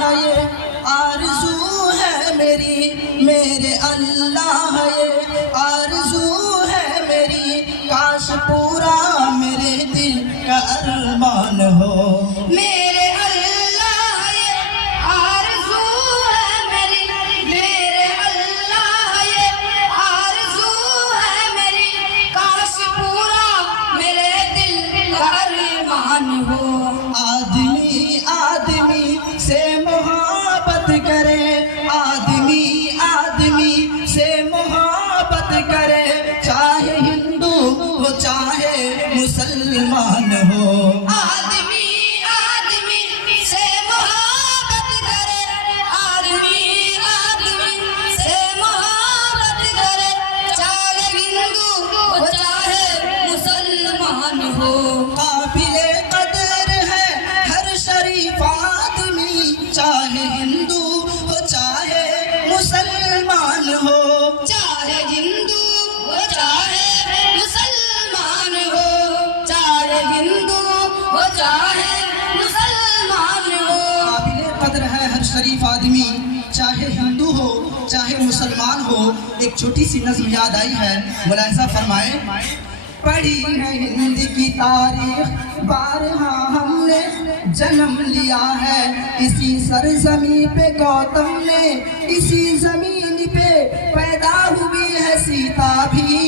अल्लाह ये आरज़ू है मेरी, मेरे अल्लाह ये आरज़ू है मेरी, काश पूरा मेरे दिल का अरमान हो। मेरे अल्लाह ये आरज़ू है मेरी, मेरे अल्लाह ये आरज़ू है मेरी, काश पूरा मेरे दिल का अरमान हो। आदमी आदमी से मोहब्बत करे, आदमी आदमी से मोहब्बत करे, चाहे हिंदू हो चाहे मुसलमान हो। आदमी आदमी से मोहब्बत करे, आदमी आदमी से मोहब्बत करे, चाहे हिंदू हो चाहे मुसलमान हो। काबिले कदर है हर शरीफ आदमी, चाहे हिंदू हो चाहे मुसलमान हो। चाहे हिंदू हो चाहे मुसलमान हो, चाहे हिंदू हो चाहे मुसलमान हो। काबिले कदर है हर शरीफ आदमी, चाहे हिंदू हो चाहे मुसलमान हो। एक छोटी सी नज़्म याद आई है, मुलाहिज़ा फरमाए। पढ़ी है हिंद की तारीख बारहा हमने, जन्म लिया है इसी सरजमी पे गौतम ने, इसी जमीन पे पैदा हुई है सीता भी,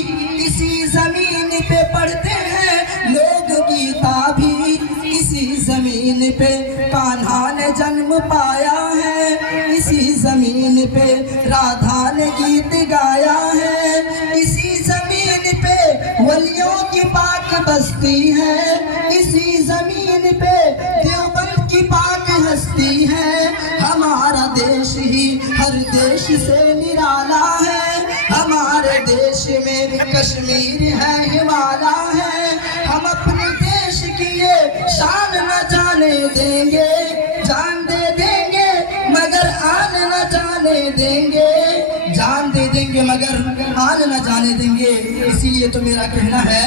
इसी जमीन पे पढ़ते हैं लोग गीता भी, इसी जमीन पे कान्हा ने जन्म पाया है, इसी जमीन पे राधा ने गीत गाया है, इसी जमीन पे वलियों की पाक बस्ती है, इसी जमीन पे देवबंद की पाक हस्ती है। हमारा देश ही हर देश से निराला है, हमारे देश में कश्मीर है, हिमालय है। हम अपने देश की ये शान न जाने देंगे, जान दे देंगे मगर आन न जाने देंगे, जान दे देंगे मगर आन न जाने देंगे। इसीलिए तो मेरा कहना है,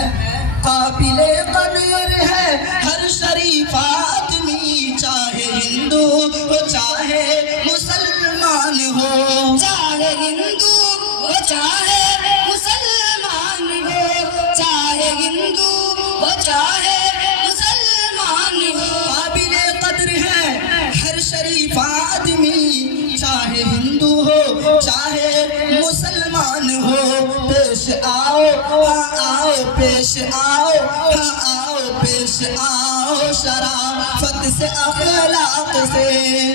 काबिले कदर है हर शरीफ आदमी, चाहे हिंदू हो चाहे मुसलमान हो। चाहे हिंदू हो चाहे मुसलमान हो, चाहे हिंदू हो चाहे मुसलमान हो। काबिले कदर है हर शरीफ आदमी, चाहे हिंदू हो चाहे मुसलमान हो। पेश आओ हाँ आओ, पेश आओ हाँ आओ, पेश आओ शराफत से अखलाक से,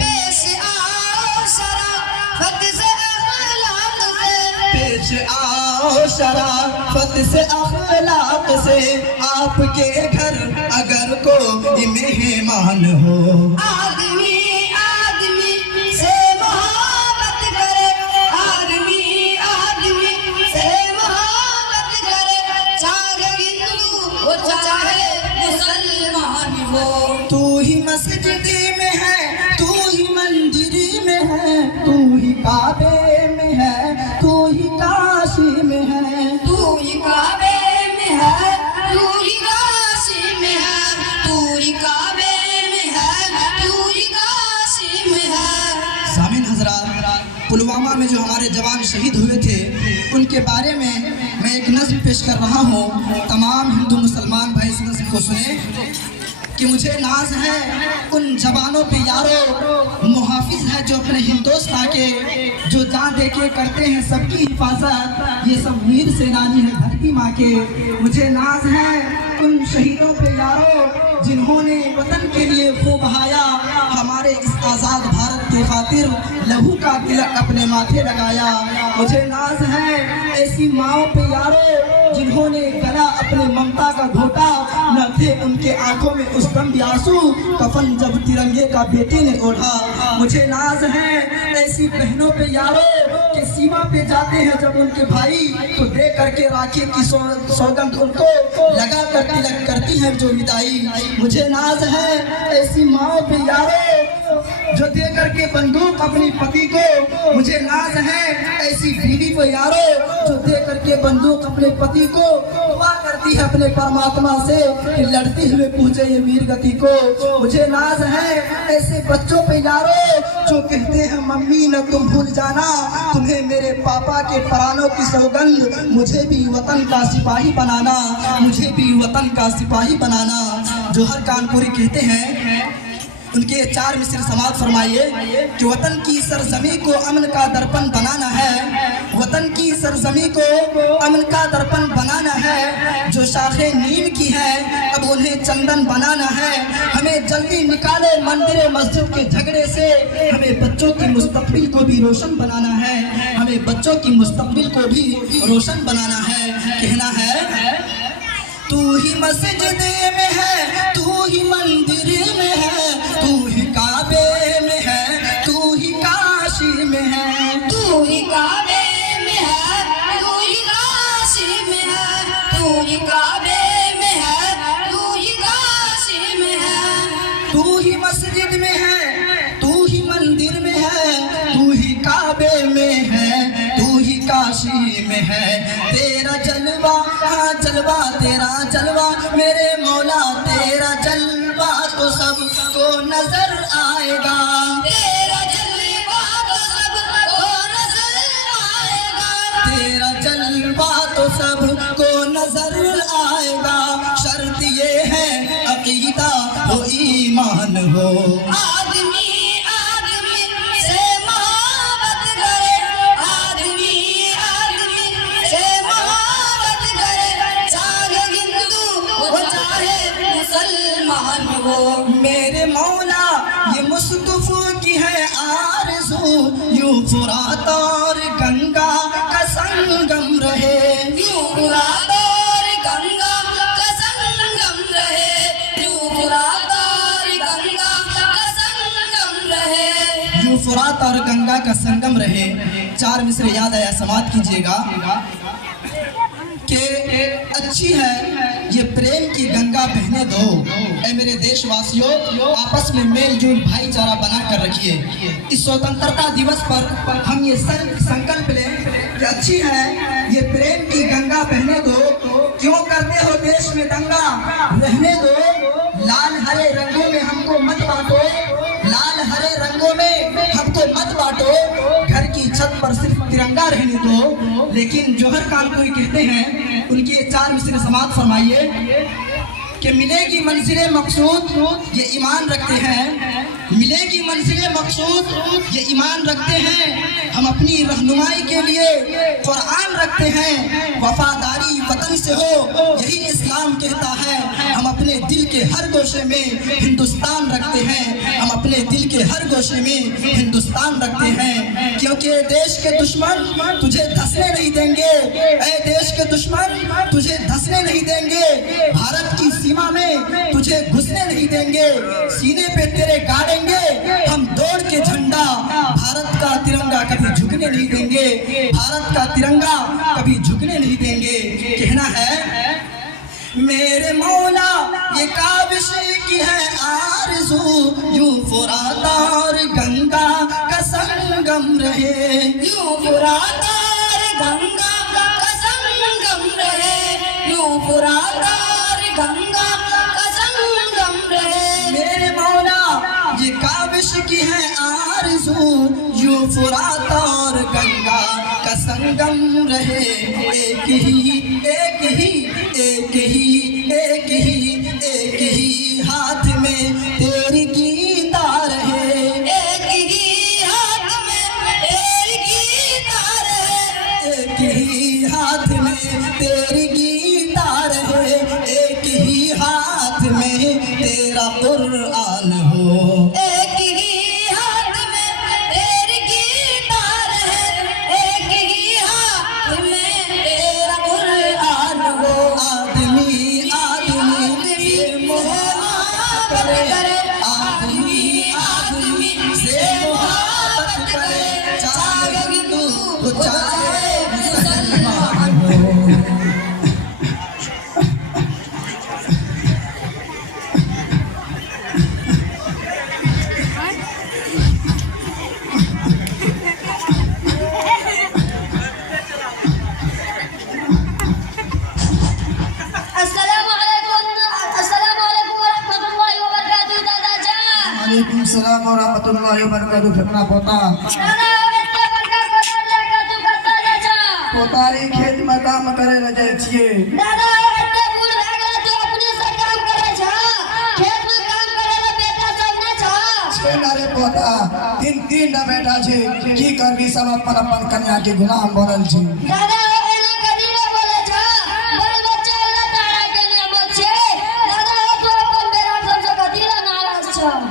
पेश आओ शराफत से अखलाक से, पेश आओ शराफत से अखलाक से। आपके घर अगर कोई मेहमान हो, आदमी आदमी से मोहब्बत करे, आदमी आदमी से मोहब्बत करे, चाहे हिंदू हो चाहे मुसलमान हो। तू ही मस्जिद में है, तू ही मंदिर में है, तू ही काबे में है, तू ही काशी में है, तू ही काबे में है, तू ही काशी में है, तू ही काबे में है, तू ही काशी में है। सामिन हजरात, पुलवामा में जो हमारे जवान शहीद हुए थे उनके बारे में मैं एक नज़्म पेश कर रहा हूँ। तमाम हिंदू मुसलमान भाई इस नज़्म को सुने कि मुझे नाज है उन जवानों पे यारो, मुहाफिज है जो अपने हिंदुस्तान के, जो जान दे के करते हैं सबकी हिफाजत, ये सब वीर सेनानी है धरती माँ के। मुझे नाज है उन शहीदों पे यारो जिन्होंने वतन के लिए खूब बहाया, हमारे इस आज़ाद भारत के खातिर लहू का तिलक अपने माथे लगाया। मुझे नाज है ऐसी माओ पे यारो जिन्होंने गला अपने ममता का घोटा, न थे उनके आंखों में उस दम आंसू, कफन जब तिरंगे का बेटी ने ओढ़ा। मुझे नाज है ऐसी बहनों पे यारो कि सीमा पे जाते हैं जब उनके भाई, तो दे करके राखी की सौगंध उनको लगा कर तिलक करती है जो विदाई। मुझे नाज है ऐसी माओ पे यारो जो दे करके बंदूक अपनी पति को, मुझे नाज है ऐसी बीवी पे यारो जो दे करके बंदूक अपने पति को, दुआ करती है अपने परमात्मा से कि लड़ते हुए पहुंचे ये वीर गति को। मुझे नाज है ऐसे बच्चों पे यारो जो कहते हैं मम्मी न तुम भूल जाना, तुम्हें मेरे पापा के प्राणों की सौगंध, मुझे भी वतन का सिपाही बनाना, मुझे भी वतन का सिपाही बनाना। जौहर कानपुरी कहते हैं, उनके 4 मिसर समाप्त फरमाइए कि वतन की सरजमी को अमन का दर्पण बनाना है, वतन की सरजमी को अमन का दर्पण बनाना है। जो शाखें नीम की है अब उन्हें चंदन बनाना है। हमें जल्दी निकाले मंदिर मस्जिद के झगड़े से, हमें बच्चों की मुस्तकबिल को भी रोशन बनाना है, हमें बच्चों की मुस्तकबिल को भी रोशन बनाना है। कहना है तू ही मस्जिद में है, तू ही मंदिर में है, तू ही काबे में है, तू ही काशी में है, तू ही काबे में है, तू ही काशी में है, तू ही काबे में है, तू ही काशी में है। तू ही मस्जिद में है, तू ही मंदिर में है, तू ही काबे में है, तू ही काशी में है। तेरा जलवा हाँ जलवा, तेरा जलवा मेरे मौला, तेरा जलवा तो सबको नजर आएगा, तेरा जलवा तो सबको नजर आएगा, तेरा जलवा तो सबको नजर आएगा। शर्त ये है अकीदा हो ईमान हो, आदमी आदमी से मोहब्बत करे, आदमी आदमी से मोहब्बत करे, चाहे हिंदू हो चाहे मुसलमान हो। मेरे मौला ये मुस्तफा की है आरज़ू, यूं फुरात और गंगा का संगम रहे, यूं फुरात और गंगा का संगम रहे, यूं फुरात और गंगा का संगम रहे, यूं फुरात और गंगा का संगम रहे। 4 मिसरे याद आया, समाप्त कीजिएगा कि अच्छी है ये प्रेम की गंगा बहने दो। ऐ मेरे देशवासियों, आपस में मेल जोल भाईचारा बना कर रखिए। इस स्वतंत्रता दिवस पर हम ये संकल्प लें कि अच्छी है ये प्रेम की गंगा बहने दो। क्यों करते हो देश में दंगा, रहने दो। लाल हरे रंगों में हमको मत बांटो, लाल हरे रंगों में हमको मत बांटो। घर की छत पर सिर्फ तिरंगा रहने दो। लेकिन जौहर कानपुरी कहते हैं, उनके 4 मिसरे समाप्त फरमाइए कि मिलेगी मंजिले मकसूद ये ईमान रखते हैं, मिलेगी मंजिले मकसूद ये ईमान रखते हैं। हम अपनी रहनुमाई के लिए कुरान रखते हैं, वफादारी वतन से हो यही इस्लाम कहता है। हम अपने दिल के हर गोशे में हिंदुस्तान रखते हैं, हम अपने दिल के हर गोशे में हिंदुस्तान रखते हैं। क्योंकि देश के दुश्मन तुझे धंसने नहीं देंगे, ऐ देश के दुश्मन तुझे धंसने नहीं देंगे। भारत की सीमा में तुझे घुसने नहीं देंगे, सीने पे तेरे गाड़ेंगे हम दौड़ के झंडा। भारत का तिरंगा कभी झुकने नहीं देंगे, भारत का तिरंगा कभी झुकने नहीं देंगे। कहना है मेरे मौला ये काबिश की है आरज़ू, यूं फुरात और गंगा का संगम रहे, यूं फुरात और गंगा का संगम रहे, यूं फुरात और गंगा का संगम रहे। मेरे मौला ये काबिश की है आरज़ू, यूं फुरात और गंगा का संगम रहे। एक ही एक ही एक ही एक ही एक ही हाथ में तेरी गीता रहे, एक ही हाथ में तेरी गीता रहे, एक ही हाथ में तेरी गीता रहे, एक ही हाथ में तेरा कुरान हो, एक ही हाथ में तेरी गीता रहे, एक ही हाथ में तेरा कुरान हो। आदमी आदमी फरमाइयो बनकर तू फेंकना पोता पोतारी खेत में काम करे ल जाय छिए अरे पोता तीन बेटा छे की करबी सब अपन अपन कन्या के गुलाम बनल छी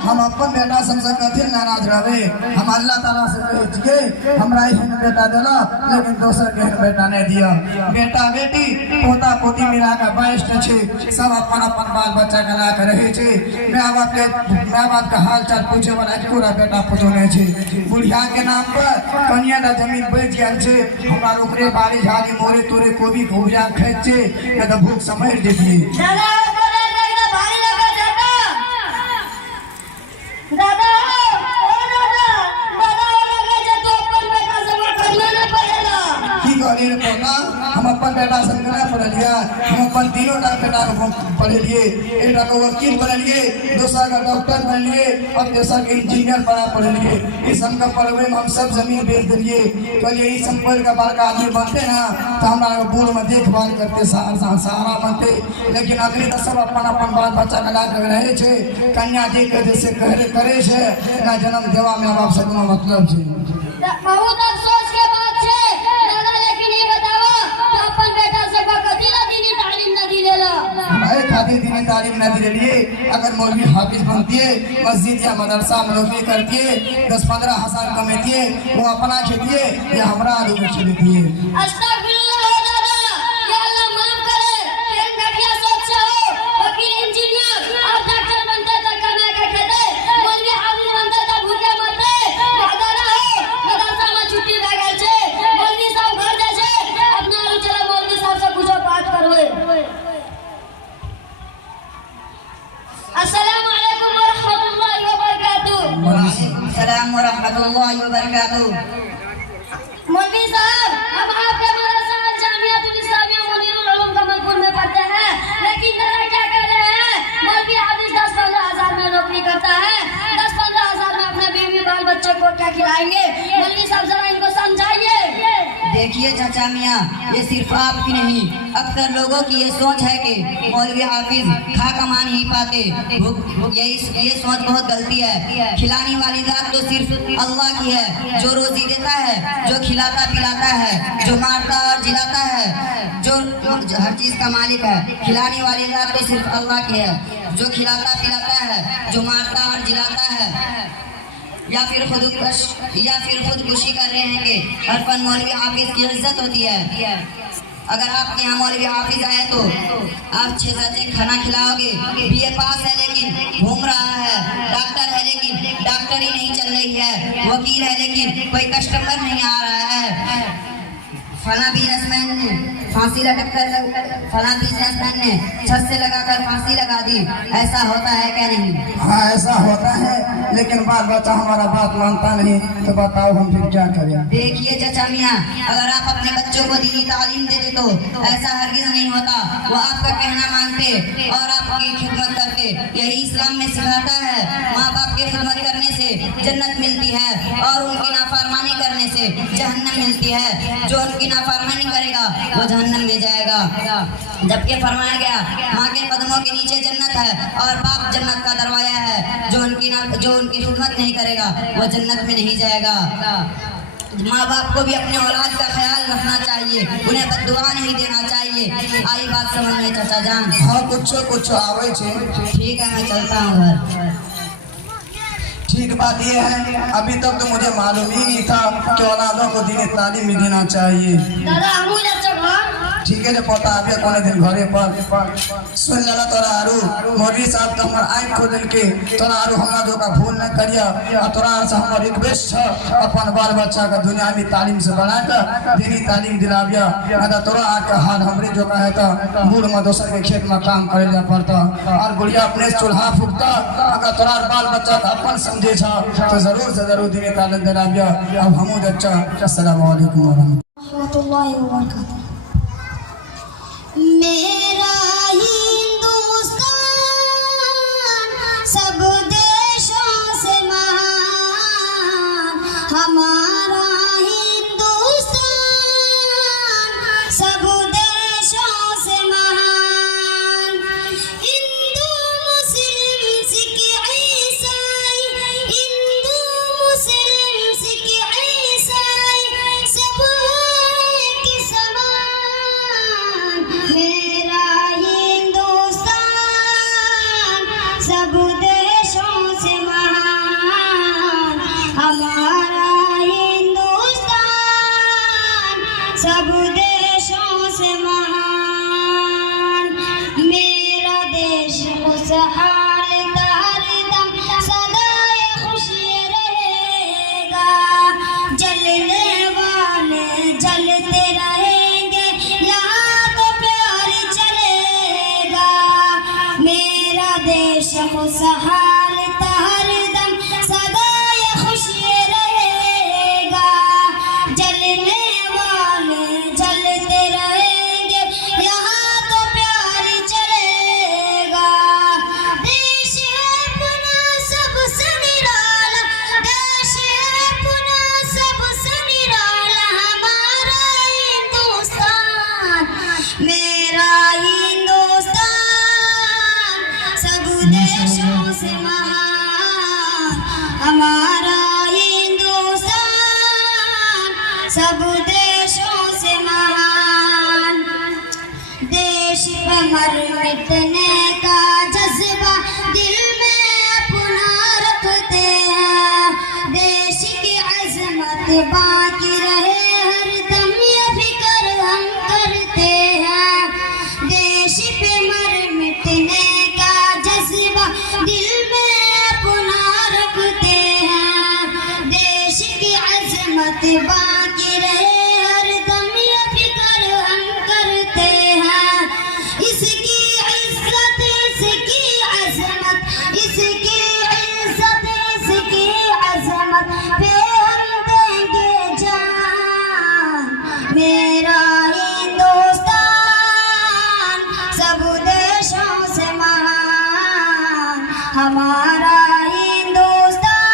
हम अपन बेटा सबसे कथी नाराज रहबे हम अल्लाह ताला से कहे छिए हमरा ही बेटा देला लेकिन दोसर के बेटा नहीं दिया बेटा बेटी पोता पोती मिला के 22 छे सब अपन अपन बाल बच्चा के ला के रहे छे माय बाप का हाल चाल पूछे वाला पूरा बेटा पुतो नहीं छे बुढ़िया के नाम पर कन्या दा जमीन बेच गेल छे हमरा ओकरे बाड़ी झाड़ी मोरे तोरे कोबी भुजिया खाइ छे न त भूख समझ देती हम अपन बेटा संग ना पढ़लिया हम अपन तीनों टा बेटा को पढ़लिए एक टा को वकील बनलिए दूसरा का डॉक्टर बनलिए और तीसरा के इंजीनियर बना पढ़लिए इस हम का पढ़वे में हम सब जमीन बेच दिए कल यही संपल का बड़का आदमी बनते ना तो हमारा बूढ़ में देखभाल करते सहारा बनते लेकिन अगले तो सब अपन अपन बाल बच्चा का लाग रहे छे कन्या जी के जैसे करे छे ना जन्म देवा में बाप से कोनो मतलब छे बहुत अफसोस के बात छे दादा लेकिन ये बताओ तो अपन बेटा से कथी ला दीनी तालीम न दिलेला भाई खातिर दीनी तालीम न दिलेलिए अगर मौलवी हाफिज बनती है मस्जिद या मदरसा में नौकरी करती है 10-15 हजार कमाती है वो अपना खेती या हमरा आलू बेच लेती है अस्तगफिरुल्लाह दादा या अल्लाह माफ करे तेरे घटिया सोच से हो वकील इंजीनियर और डॉक्टर बनते तो कमा के खेते मौलवी हाफिज बनते तो भूखे मरते दादा ना हो मदरसा में छुट्टी रह गई छे मौलवी साहब घर जाए छे अपना आलू चला मौलवी साहब से कुछ बात करवे अस्सलाम वालेकुम व रहमतुल्लाहि व बरकातहू वालेकुम सलाम व रहमतुल्लाहि व बरकातहू मौलवी साहब हम आपके मदरसा जामियातुल इस्लामिया मुनीरुल उलूम कमलपुर में पढ़ते हैं लेकिन दादा क्या कर रहे हैं मौलवी हाफिज 10-15 हजार में नौकरी करता है 10-15 हजार में अपने बीवी बाल बच्चों को क्या खिलाएंगे मौलवी साहब जरा इनको समझाइए देखिए चाचा मियाँ ये सिर्फ आपकी नहीं अक्सर लोगों की ये सोच है कि मौलवी हाफिज खा कमा नहीं पाते ये सोच बहुत गलती है खिलाने वाली जात तो सिर्फ अल्लाह की है जो रोजी देता है जो खिलाता पिलाता है जो मारता और जिलाता है जो हर चीज का मालिक है खिलाने वाली जात तो सिर्फ अल्लाह की है जो खिलाता पिलाता है जो मारता और जिलाता है या फिर खुदकुशी कर रहे हैं कि हर फन मौलवी हाफिज की इज्जत होती है अगर आपके यहाँ मौलवी हाफिज आए तो आप 6 से खाना खिलाओगे बीए पास है लेकिन घूम रहा है डॉक्टर है लेकिन डॉक्टरी नहीं चल रही है वकील है लेकिन कोई कस्टमर नहीं आ रहा है फला बिजनेसमैन ने फांसी फला बिजनेसमैन ने छत से लगाकर फांसी लगा दी ऐसा होता है क्या नहीं हाँ ऐसा होता है लेकिन बाल बच्चा हमारा बात मानता नहीं तो बताओ हम फिर क्या करें देखिए चाचा मियाँ अगर आप अपने बच्चों को दीनी तालीम देते तो ऐसा हरगिज नहीं होता वो आपका कहना मानते और आपकी खिदमत करते यही इस्लाम में सिखाता है माँ बाप की खिदमत करने से जन्नत मिलती है और उनकी नाफरमानी करने से जहन्नम मिलती है जो उनकी नाफरमानी करेगा वो जहन्नम में जाएगा जबकि फरमाया गया माँ के कदमों के नीचे जन्नत है और बाप जन्नत का दरवाजा है जो उनकी खिदमत नहीं करेगा वो जन्नत में नहीं जाएगा माँ बाप को भी अपने औलाद का ख्याल रखना चाहिए उन्हें बद्दुआ नहीं देना चाहिए आई बात समझ में चाचा जान हाँ कुछ आवे छे ठीक है मैं चलता हूँ घर ठीक बात ये है अभी तक तो मुझे मालूम ही नहीं था कि औलादों को दीनी तालीम भी देना चाहिए दादा हमू ठीक है जो पता अभी कौन दिन घरे पर सुन लला तोरा आरू मौलवी साहब तो हमार आँख खोल के तोरा आरू हमरा जो का भूल न करिया और तोरा से हमार रिक्वेस्ट है अपन बाल बच्चा का दुनियावी तालीम से बढ़ाकर दीनी तालीम दिलाविया ना तोरा आँख का हाल हमरे जो का है तो बूढ़ में दोसर के खेत में काम करे जा पड़ता और गुड़िया अपने चूल्हा फूकता अगर तोरा बाल बच्चा का अपन समझे तो जरूर से जरूर दीनी तालीम दिलाविया अब हमू अच्छा अस्सलाम वालेकुम रहमतुल्लाहि व बरकातहू मेरा हिंदुस्तान सब देशों से महान हमारा हिंदुस्तान सब देशों से महान। हिंदू मुस्लिम सिख ईसाई, हिंदू मुस्लिम सिख ईसाई सब एक समान। मेरा हिंदुस्तान सब देशों से महान। हमारा हिंदुस्तान सब देशों से महान। मेरा देश खुशहाल हरदम सदा खुश रहेगा। जलने वाले जलते रहेंगे, यहाँ तो प्यार चलेगा। मेरा देश खुशहाल हरदम सदा खुश रहेगा। जलने वाले जलते रहेंगे, यहाँ तो प्यार चलेगा। देश है अपना सबसे निराला, देश है अपना सबसे निराला। हमारा हिंदुस्तान, मेरा हिंदुस्तान सब देशों से महान। हमारा हिंदुस्तान सब देशों से महान। देश पे मर मिटने का जज्बा दिल में अपना रखते हैं। देश की अजमत बाकी रहे हरदम ये फिक्र हम करते हैं। देश पे मर मिटने का जज्बा दिल में अपना रखते हैं। देश की अजमत बाकी रहे हरदम ये फिक्र हम करते हैं। इसकी इज्जत इसकी अजमत, इसकी इज्जत इसकी अजमत पे हम देंगे जान। मेरा हिंदुस्तान सब देशों से महान। हमारा हिंदुस्तान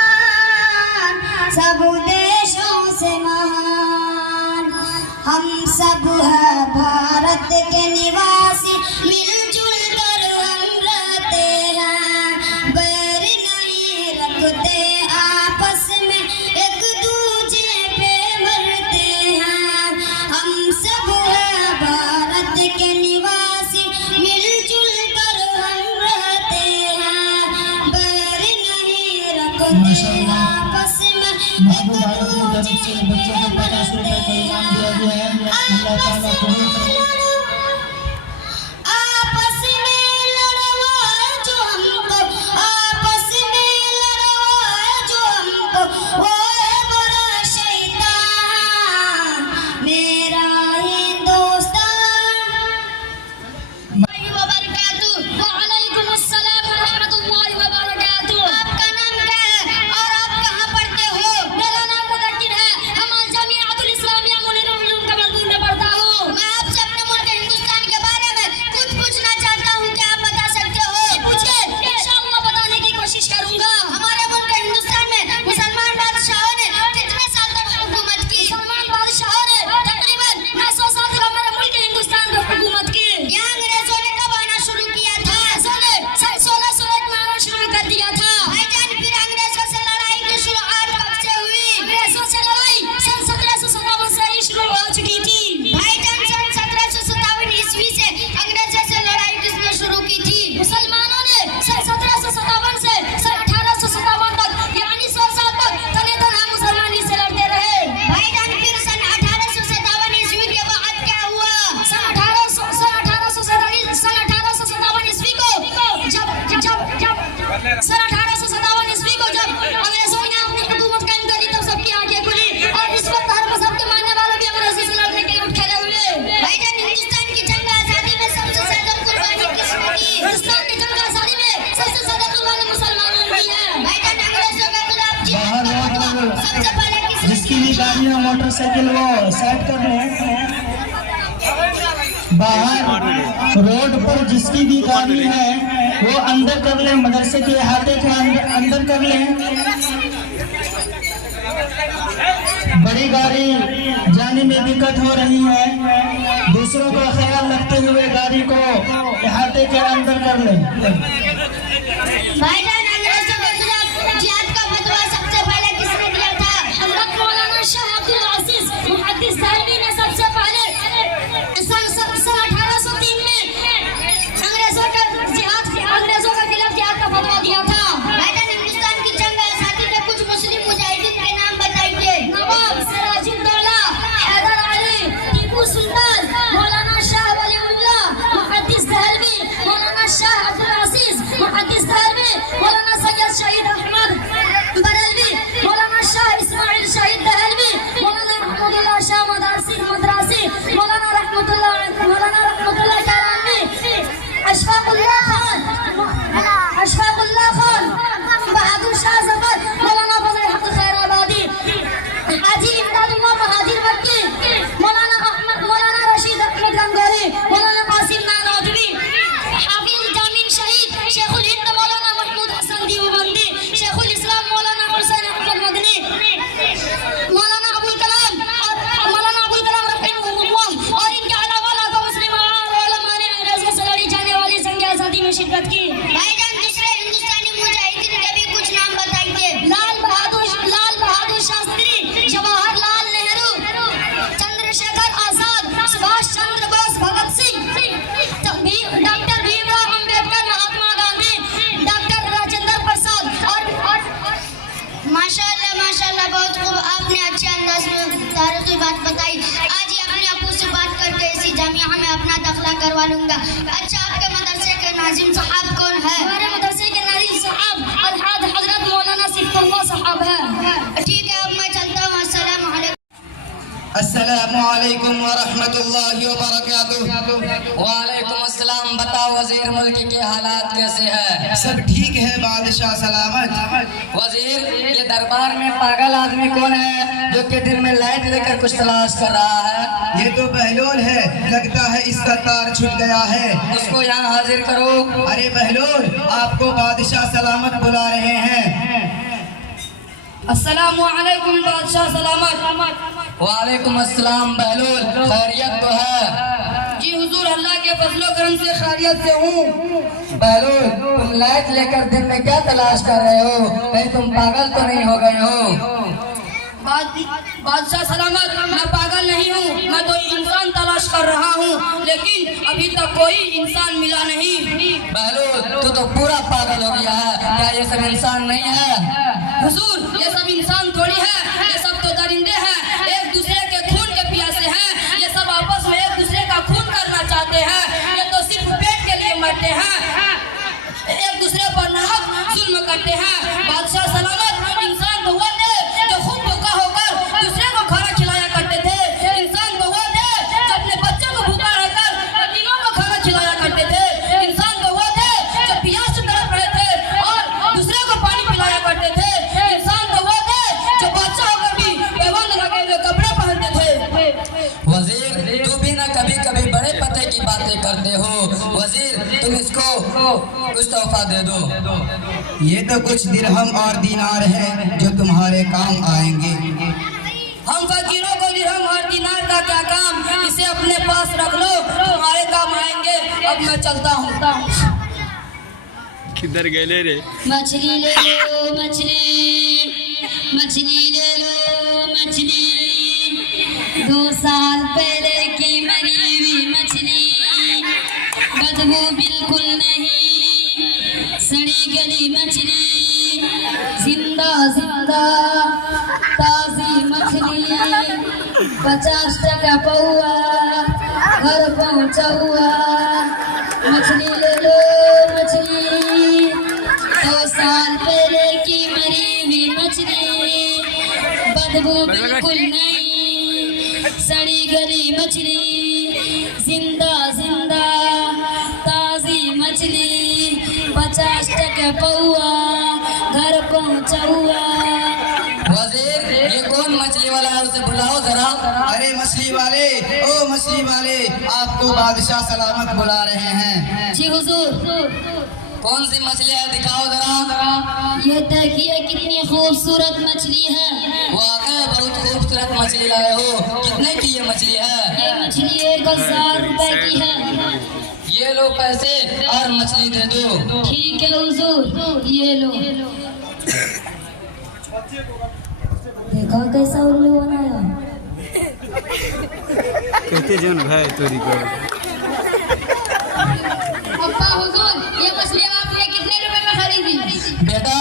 सब देशों से महान। हम सब है भारत के निवासी, मिलजुल कर हम रहते हैं। बैर नहीं रखते आपस में, एक दूजे पे मरते हैं। हम सब है भारत के निवासी, मिलजुल कर हम रहते हैं। बैर नहीं रखते आपस में, एक दूजे पे मरते हैं। आपस में लड़वाए जो हमको, आपस में लड़वाए जो हमको, वो है बड़ा शैतान। मेरा हिंदुस्तान। वालेकुम अस्सलाम व रहमतुल्लाहि व बरकातुहू। आपका नाम क्या है और आप कहाँ पढ़ते हो? मेरा नाम मुदक्किर है। हम जमीअतुल इस्लामिया मुनीरुल उलूम कमलपुर में पढ़ता हूँ। मैं आपसे अपने मुल्क हिंदुस्तान के बारे में कुछ पूछना चाहता हूँ, क्या आप बता सकते हो? पूछिए, इंशाअल्लाह बताने की कोशिश करूँगा। हमारे मुल्क हिंदुस्तान में मुसलमान बादशाहों ने कितने साल तक हुकूमत की? मुसलमान बादशाहों ने तकरीबन 900 साल तक हमारे मुल्क हिंदुस्तान पर हुकूमत की। यहाँ अंग्रेजों ने कब आना शुरू किया था? 1601 में आना शुरू कर दिया था। भाईजान, फिर अंग्रेजों से लड़ाई की शुरुआत कब से हुई? अंग्रेजों से लड़ाई सन 1757 से ही शुरू हो चुकी थी। भाईजान, सन 1757 ईस्वी से अंग्रेजों से लड़ाई किसने शुरू की थी? मुसलमानों ने सन 1757 से सन 1857 तक, यानी 100 साल तक तने तनहा मुसलमानी से लड़ते रहे। भाईजान, फिर सन 1857 ईस्वी के बाद क्या हुआ? सन 1857 ईस्वी को जब सन 1857 ईस्वी को जब अंग्रेजों ने अपनी हुकूमत कायम करी, तब सबकी आंखें खुली और इस वक्त हर मजहब के मानने वाले भी अंग्रेजों से लड़ने के लिए उठ खड़े हुए। भाईजान, हिंदुस्तान की जंग आजादी में सबसे ज्यादा कुर्बानी किसने की? हिंदुस्तान की जंग आजादी में सबसे ज्यादा कुर्बानी मुसलमानों ने की है। भाईजान, अंग्रेजों के खिलाफ सबसे पहले जिसकी भी गाड़ियाँ मोटरसाइकिल वो सेट कर लें। बाहर रोड पर जिसकी भी गाड़ी है वो अंदर कर लें, मदरसे के अहाते के अंदर कर लें। बड़ी गाड़ी जाने में दिक्कत हो रही है। दूसरों का ख्याल रखते हुए गाड़ी को अहाते के अंदर कर लें। भाईजान, अंग्रेजों के खिलाफ जिहाद का फतवा सबसे पहले किसने दिया था? हजरत मौलाना शाह अब्दुल अजीज मुहद्दिस देहलवी ने सबसे पहले सन 1803 में अंग्रेजों के खिलाफ जिहाद का फतवा दिया था। भाईजान, हिंदुस्तान की जंग आजादी के कुछ मुस्लिम मुजाहिदीन के नाम बताइए। नवाब सिराजुद्दौला, हैदर अली, टीपू सुल्तान, मौलाना शाह वलीउल्लाह मुहद्दिस देहलवी, मौलाना शाह अब्दुल अजीज मुहद्दिस देहलवी, मौलाना सैयद शहीद अहमद बरेलवी, मौलाना शाह इस्माइल शहीद देहलवी, मौलाना रहमतुल्लाह शाह मदरासी, मौलाना रहमतुल्लाह करानी, अशफाकुल्लाह खान, बहादुर शाह जफर, मौलाना फजल हक खैराबादी, हाजी इमदादुल्लाह महाजिर मक्की, मौलाना रशीद अहमद गंगोही, मौलाना कासिम नानोतवी, हाफिज जामिन शहीद शेखुल हिंद मौलाना महमूद हसन देवबंदी, शेखुल इस्लाम मौलाना हुसैन अहमद मदनी, मौलाना अबुल कलाम रहमतुल्लाह और इनके अलावा लाखों मुस्लिम उलमा ने अंग्रेजों से लड़ी जाने वाली जंग आजादी में शिरकत की। भाईजान, दूसरे हिंदुस्तानी मुजाहिदीन के भी कुछ नाम बताइए। लाल बहादुर शास्त्री, जवाहरलाल नेहरू, चंद्रशेखर आजाद, सुभाष चंद्र बोस, भगत सिंह, डॉक्टर भीमराव अम्बेडकर, महात्मा गांधी, डॉक्टर राजेंद्र प्रसाद और माशाल्लाह बहुत खूब। आपने अच्छे अंदाज में तारीखी बात बताई। आज ही अपने अबू से बात करके इसी जामिया में अपना दाखिला करवा लूंगा। अच्छा, आपके मदरसे के नाजिम साहब कौन है? हमारे मदरसे के नाजिम साहब अलहाद हजरत मौलाना सिफ्तुल्लाह साहब है। ठीक है, अब मैं चलता हूँ। अस्सलाम वालेकुम। अस्सलामु अलैकुम व रहमतुल्लाहि व बरकातुहू। वालेकुम अस्सलाम। बताओ वजीर, मुल्क के हालात कैसे है? सब ठीक है बादशाह सलामत। वजीर, ये दरबार में पागल आदमी कौन है जो के दिन में लाइट लेकर कुछ तलाश कर रहा है? ये तो बहलोल है, लगता है इसका तार छूट गया है। उसको यहाँ हाजिर करो। अरे बहलोल, आपको बादशाह सलामत बुला रहे हैं। अस्सलामु अलैकुम बादशाह सलामत। वालेकुम अस्सलाम। बहलोल, खैरियत तो है? जी हुजूर, अल्लाह के फजलो करम से खैरियत से हूँ। बहलोल, तुम लाइट लेकर दिन में क्या तलाश कर रहे हो? कहीं तुम पागल तो नहीं हो गए हो? बादशाह सलामत, मैं पागल नहीं हूँ, मैं तो इंसान तलाश कर रहा हूँ, लेकिन अभी तक कोई इंसान मिला नहीं। बहलोल, तू तो पूरा पागल हो गया है। क्या ये सब इंसान नहीं है? हुजूर, ये सब इंसान थोड़ी है, ये सब तो दरिंदे हैं, एक दूसरे के खून के प्यासे हैं। ये सब आपस में एक दूसरे का खून करना चाहते हैं। ये तो सिर्फ पेट के लिए मरते हैं, एक दूसरे पर नाहक जुल्म करते हैं। बादशाह सलामत, इंसान तो वो थे जो खूब भूखा होकर दूसरे को खाना खिलाया करते थे। इंसान तो वो थे जो अपने बच्चों को भूखा रहकर यतीमों को खाना खिलाया करते थे। इंसान तो वो थे जो प्यास से तड़प रहे थे और दूसरे को पानी पिलाया करते थे। इंसान तो वो थे जो बादशाह होकर भी पैबंद लगे हुए कपड़े पहनते थे। वजीर, तू भी ना कभी कभी बड़े पते की बातें करते हो। वजीर, तुम इसको कुछ तोहफा दे दो। ये तो कुछ दिरहम और दीनार है जो तुम्हारे काम आएंगे। हम फकीरों को दिरहम और दीनार का क्या काम, इसे अपने पास रख लो, तुम्हारे काम आएंगे। अब मैं चलता हूँ। किधर गए रे? मछली ले लो मछली, मछली ले लो मछली, 2 साल पहले की मरी हुई मछली, बदबू बिल्कुल नहीं, सड़ी गली मछली, जिंदा जिंदा ताजी मछली, 50 टका पौआ, घर पहुँचा हुआ। मछली ले लो मछली, 2 साल पहले की मरी हुई मछली, बदबू बिल्कुल नहीं, सड़ी गली मछली, जिंदा जिंदा ताजी मछली, 50 टका पौआ, घर पहुँचा हुआ। वजीर, ये कौन मछली वाला है? उसे बुलाओ जरा। अरे मछली वाले, ओ मछली वाले, आपको बादशाह सलामत बुला रहे हैं। जी हुजूर। कौन सी मछली है? दिखाओ जरा। ये देखिए कितनी खूबसूरत मछली है। वाकई बहुत खूबसूरत खूबसूरत मछली लाए हो। कितने की ये मछली है? ये मछली 1000 रुपए की है। ये लो पैसे और मछली दे दो। ठीक है हुजूर, ये लो। देखा कैसा उल्लू बनाया। कहते जन भाई तोरी को अब्बा हुजूर, ये मछली आपने कितने रुपए में खरीदी? बेटा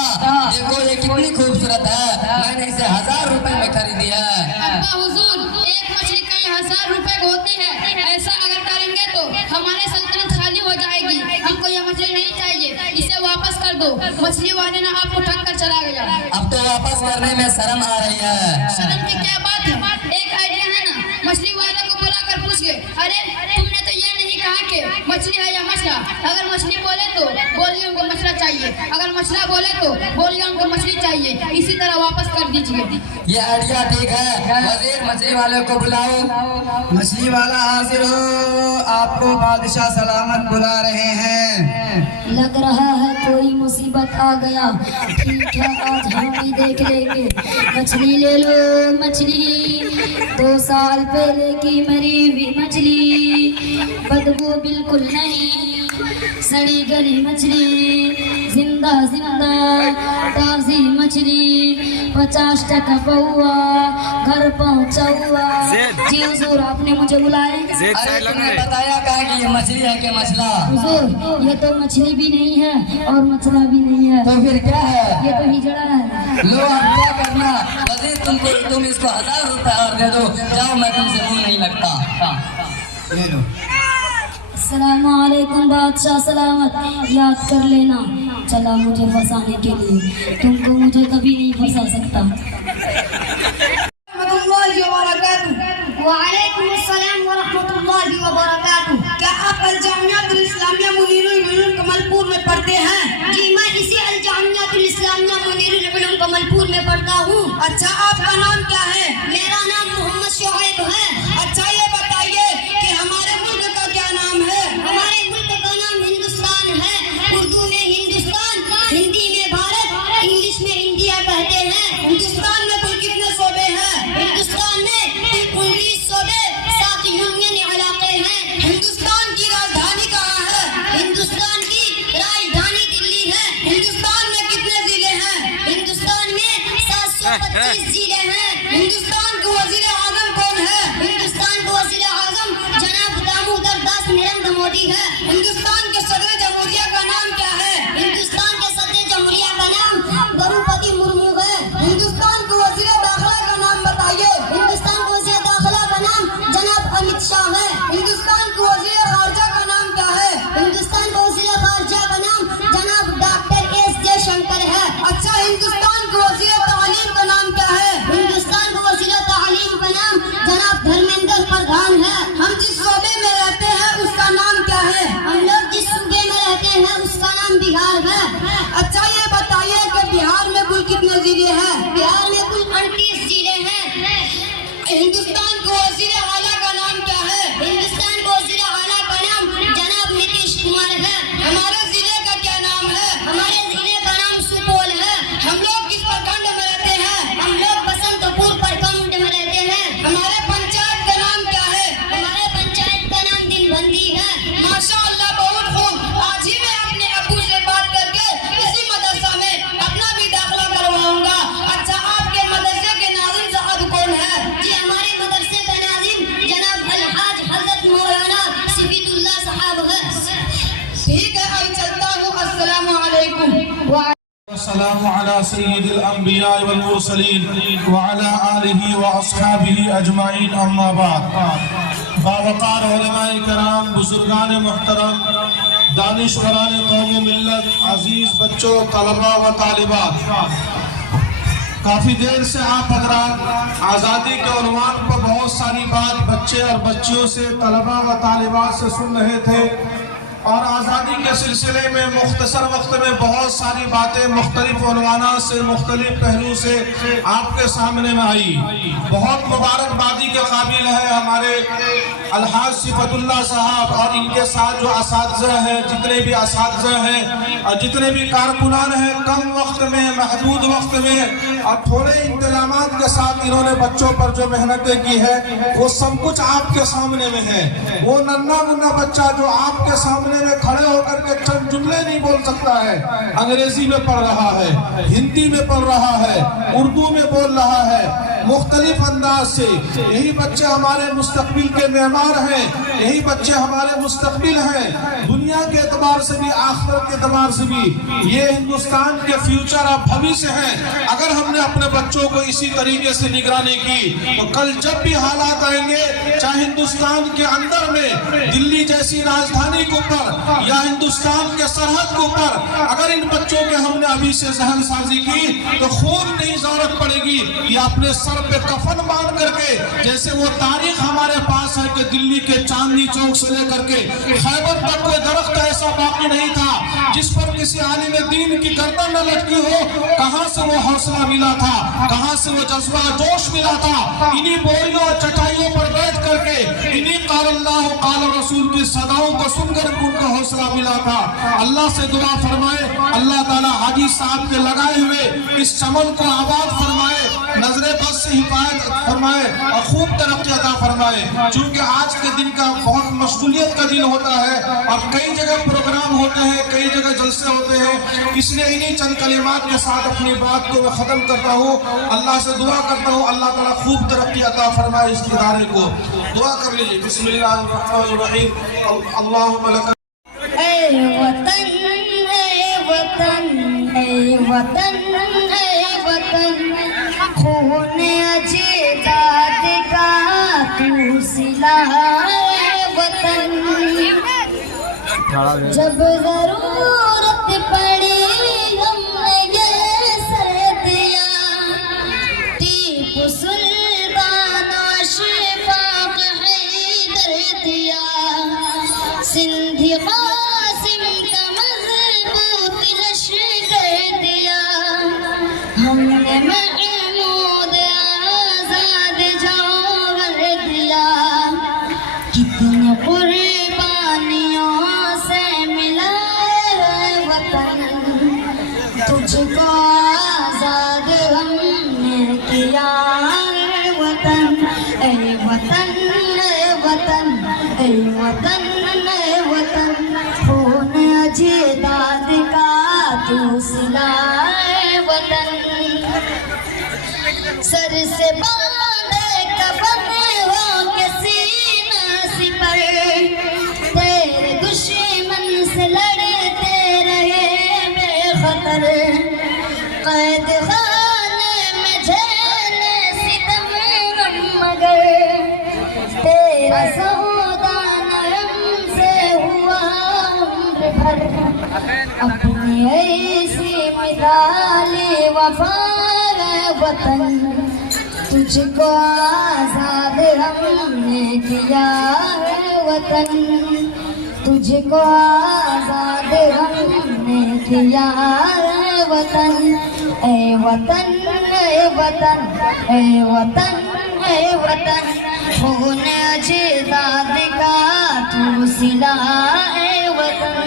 देखो ये कितनी खूबसूरत है, मैंने इसे 1000 रुपए में खरीदी है। अब्बा हुजूर, एक मछली कई 1000 रुपए की होती है। ऐसा अगर करेंगे तो हमारे सल्तनत खाली हो जाएगी। हमको ये मछली नहीं चाहिए, इसे वापस कर दो। मछली वाले ने आपको ठग कर चला गया। अब तो वापस करने में शर्म आ रही है। शर्म की क्या बात है, एक आइडिया है ना। मछली वाले को बुला कर पूछ गए, अरे तुमने तो ये नहीं कहा कि मछली है या मछला। अगर मछली बोले तो बोलिए उनको मछला चाहिए, अगर मछला बोले तो बोलिए उनको मछली चाहिए। इसी तरह वापस कर दीजिए। ये आइडिया ठीक है। वजीर मछली वाले को बुलाओ। मछली वाला हाजिर हो, आपको बादशाह सलामत बुला रहे हैं। लग रहा है कोई मुसीबत आ गया। ठीक है, आज हम भी देख लेंगे। मछली ले लो मछली, 2 साल पहले की मरी हुई मछली, बदबू बिल्कुल नहीं, सड़ी गली मछली, जिंदा जिंदा ताजी मछली, 50 टका पौआ, घर पहुंचा हुआ। जी हुजूर, आपने मुझे बुलाए। अरे तुमने बताया कहा कि ये मछली है कि मछला? हुजूर, ये तो मछली भी नहीं है और मछला भी नहीं है। तो फिर क्या है? ये तो हिजड़ा है। लो अब क्या करना? वजीर तुम इसको 1000 रुपए और दे दो। जाओ, मैं तुमसे मुंह नहीं लगता। ले लो। अस्सलामुअलैकुम बादशाह सलामत, याद कर लेना चला मुझे फंसाने के लिए, तुमको मुझे कभी नहीं फंसा सकता। वालेकुम अस्सलाम व रहमतुल्लाहि व बरकातुहू। क्या आप अल जामियातुल इस्लामिया मुनीरुल उलूम कमलपुर में पढ़ते हैं? जी, मैं इसी अल जामियातुल इस्लामिया मुनीरुल उलूम कमलपुर में पढ़ता हूँ। अच्छा, आपका नाम क्या है? मेरा नाम मोहम्मद शोएब है। अच्छा, ये बताइए कि हमारे मुल्क का क्या नाम है? हमारे मुल्क का नाम हिंदुस्तान है। उर्दू में हिंदुस्तान, हिंदी में भारत, इंग्लिश में इंडिया कहते हैं। हिंदुस्तान में कुल कितने सूबे हैं? हिंदुस्तान में कुल 19 सूबे, 7 यूनियन इलाके हैं। हिंदुस्तान की राजधानी कहाँ है? हिंदुस्तान की राजधानी दिल्ली है। हिंदुस्तान में कितने जिले हैं? हिंदुस्तान में 725 जिले हैं। हिंदुस्तान के वजीर आजम कौन है? हिंदुस्तान के वजीर आजम जनाब दामोदर दास नरेंद्र मोदी है। हिंदुस्तान के सदर जमहूरिया का नाम क्या है? हिंदुस्तान के सदर जमहूरिया का नाम द्रौपदी मुर्मू है। हिंदुस्तान के वजीर दाखिला का नाम बताइए। हिंदुस्तान के वजीर दाखिला का नाम जनाब अमित शाह है। हिंदुस्तान के वजीर खारजा का नाम क्या है? हिंदुस्तान के वजीर खारजा का नाम जनाब डॉक्टर एस जयशंकर है। अच्छा, हिंदुस्तान के वजीर तालीम का नाम क्या है? हिंदुस्तान के वजीर तालीम का नाम जनाब धर्मेंद्र प्रधान है। हम जिस सूबे में रहते हैं उसका नाम क्या है? हम लोग जिस सूबे में रहते हैं उसका नाम बिहार है। अच्छा, ये बताइए कि बिहार में कुल कितने जिले हैं? बिहार में कुल 38 जिले हैं। हिंदुस्तान के वजीर आला का नाम क्या है? हिंदुस्तान के वजीर आला का नाम जनाब नीतीश कुमार है। हमारे जिले का क्या नाम है? हमारे जिले का नाम सुपौल है। हम लोग किस प्रखंड में रहते हैं? हम लोग बसंतपुर प्रखंड में रहते हैं। हमारे पंचायत का नाम क्या है? हमारे पंचायत का नाम दिनबंदी है। माशाअल्लाह, बहुत खूब। आज ही मैं अपने अब्बू से बात करके इसी मदरसा में अपना भी दाखिला करवाऊंगा। अच्छा, आपके मदरसे के नाज़िम साहब कौन है? जी, हमारे मदरसे का नाजिम जनाब अलहाज हजरत मौलाना सिफीदुल्लाह साहब है। ठीक है, अब चलता हूँ। अस्सलाम वालेकुम। अस्सलामु अला सय्यिदिल अंबिया वल मुरसलीन व अला आलिहि व अस्हाबिहि अजमाइन, अम्मा बाद। बावकार उलमाए कराम, बुजुर्गान मुहतरम, दानिशवरान कौम मिल्लत, अजीज बच्चों, तलबा व तालिबात, काफ़ी देर से आप हजरात आज़ादी के उन्वान पर बहुत सारी बात बच्चे और बच्चियों से, तलबा व तालिबात से सुन रहे थे। और आज़ादी के सिलसिले में मुख्तसर वक्त में बहुत सारी बातें मुख्तलिफ उन्वानात से मुख्तलिफ पहलू से आपके सामने में आई। बहुत मुबारकबादी के काबिल है हमारे अलहाज सिफतुल्लाह साहब और इनके साथ जो असातिज़ा हैं, जितने भी असातिज़ा हैं और जितने भी कारकुनान हैं, कम वक्त में महदूद वक्त में और थोड़े इंतजामात के साथ इन्होंने बच्चों पर जो मेहनतें की है वो सब कुछ आपके सामने में है। वो नन्ना मुन्ना बच्चा जो आपके सामने में खड़े होकर के चंद जुमले नहीं बोल सकता है, अंग्रेजी में पढ़ रहा है, हिंदी में पढ़ रहा है, उर्दू में बोल रहा है, मुख्तलिफ अंदाज से। यही बच्चे हमारे मुस्तकबिल के मेहमान हैं, यही बच्चे हमारे मुस्तकबिल हैं, दुनिया के एतबार से भी आखिरत के एतबार से भी। ये हिंदुस्तान के फ्यूचर और भविष्य हैं। अगर हमने अपने बच्चों को इसी तरीके से निगरानी की तो कल जब भी हालात आएंगे, चाहे हिंदुस्तान के अंदर में दिल्ली जैसी राजधानी के ऊपर या हिंदुस्तान के सरहद के ऊपर, अगर इन बच्चों के हमने अभी से जहन साजी की तो खून नहीं जरूरत पड़ेगी कि अपने सर पे कफन बांध करके, जैसे वो तारीख हमारे पास है कि दिल्ली के चांदनी चौक से लेकर के खैबर तक कोई दरख्त ऐसा बाकी नहीं था जिस पर किसी आलिम दीन की गर्दन न लटकी हो। कहां से वो हौसला मिला था, कहां से वो जज्बा जोश मिला था? इन्हीं बोरियों और चटाइयों पर बैठ करके इन्हीं क़ाल अल्लाह क़ाल रसूल की सदाओं को सुनकर उनको हौसला मिला था। अल्लाह से दुआ फरमाए, अल्लाह ताला हाजी साहब के लगाए हुए इस चमन को आबाद फरमाए, नजरे बस से हिफाजत फरमाए और खूब तरक्की अता फरमाए। चूंकि आज के दिन का बहुत मशगूलियत का दिन होता है और कई जगह प्रोग्राम होते हैं, कई जगह जलसे होते हैं, इसलिए इन्हीं चंद कलिमात के साथ अपनी बात को मैं ख़त्म करता हूँ। अल्लाह से दुआ करता हूँ अल्लाह ताला खूब तरक्की अता फरमाए इस इदारे को। दुआ कर लीजिए। बिस्मिल्लाहिर्रहमानिर्रहीम। अल्लाहुम्मा लक ऐ वतन ऐ वतन ऐ वतन ऐ वतन, खून अजदाद का तू सिला है वतन। जब जरूरत पड़ी हमने ये सर दिया, टीपू सुल्तान अशफाक हैदर दिया, सिंधी कासिम का मजबूत लश्कर दिया, हमने महमूद आजाद जौहर दिया। कितनी कुर्बानियों से मिला है वतन, तुझको आजाद हमने किया है वतन। ऐ वतन ऐ वतन ऐ वतन ऐ वतन, खून अजदाद का तू सिला है वतन। सर से बांधे कफन हो के सीना सिपर, तेरे दुश्मन से लड़ते रहे बेखतर। कैद खाने में झेले सितम मगर, तेरा सौदा नरम से हुआ उम्र भर। अपनी ऐसी मिसाली वफा वतन, तुझको आजाद हमने किया है वतन, तुझको आजाद हमने किया है वतन। ऐ वतन ऐ वतन ऐ वतन ऐ वतन, खून अजदाद का तू सिला है वतन।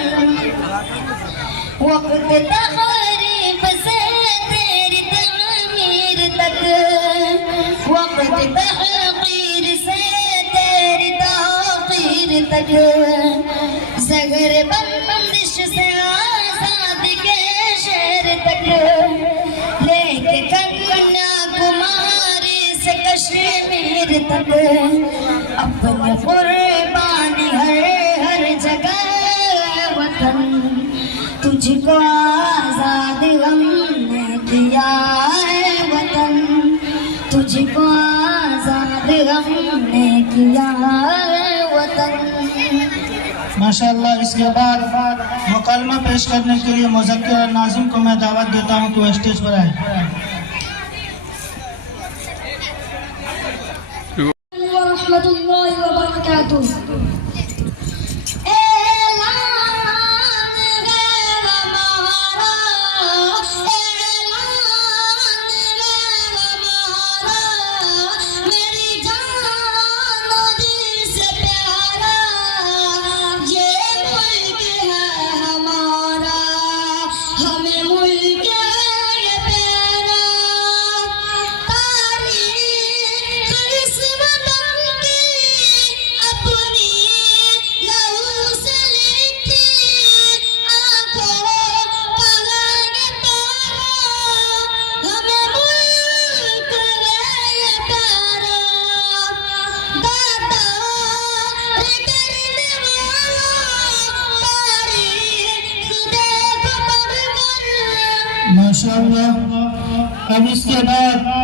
वक्त तक़रीब से तेरी तामीर तक, वक्त तहक़ीर से तेरी ताक़ीर तक, ज़गर बंदिश से आज़ाद के शहर तक, लेके कन्याकुमारी से कश्मीर तक, अपनी कुर्बानी हर जगह वतन। तुझको आजाद हमने किया है वतन, तुझको आजाद हमने किया है वतन। माशाअल्लाह। इसके बाद मुकलमा पेश करने के लिए मुज़क्किर और नाज़िम को मैं दावत देता हूँ कि वो स्टेज पर आए। रहमतुल्लाहि व बरकातुहू। इंशाअल्लाह। अब इसके बाद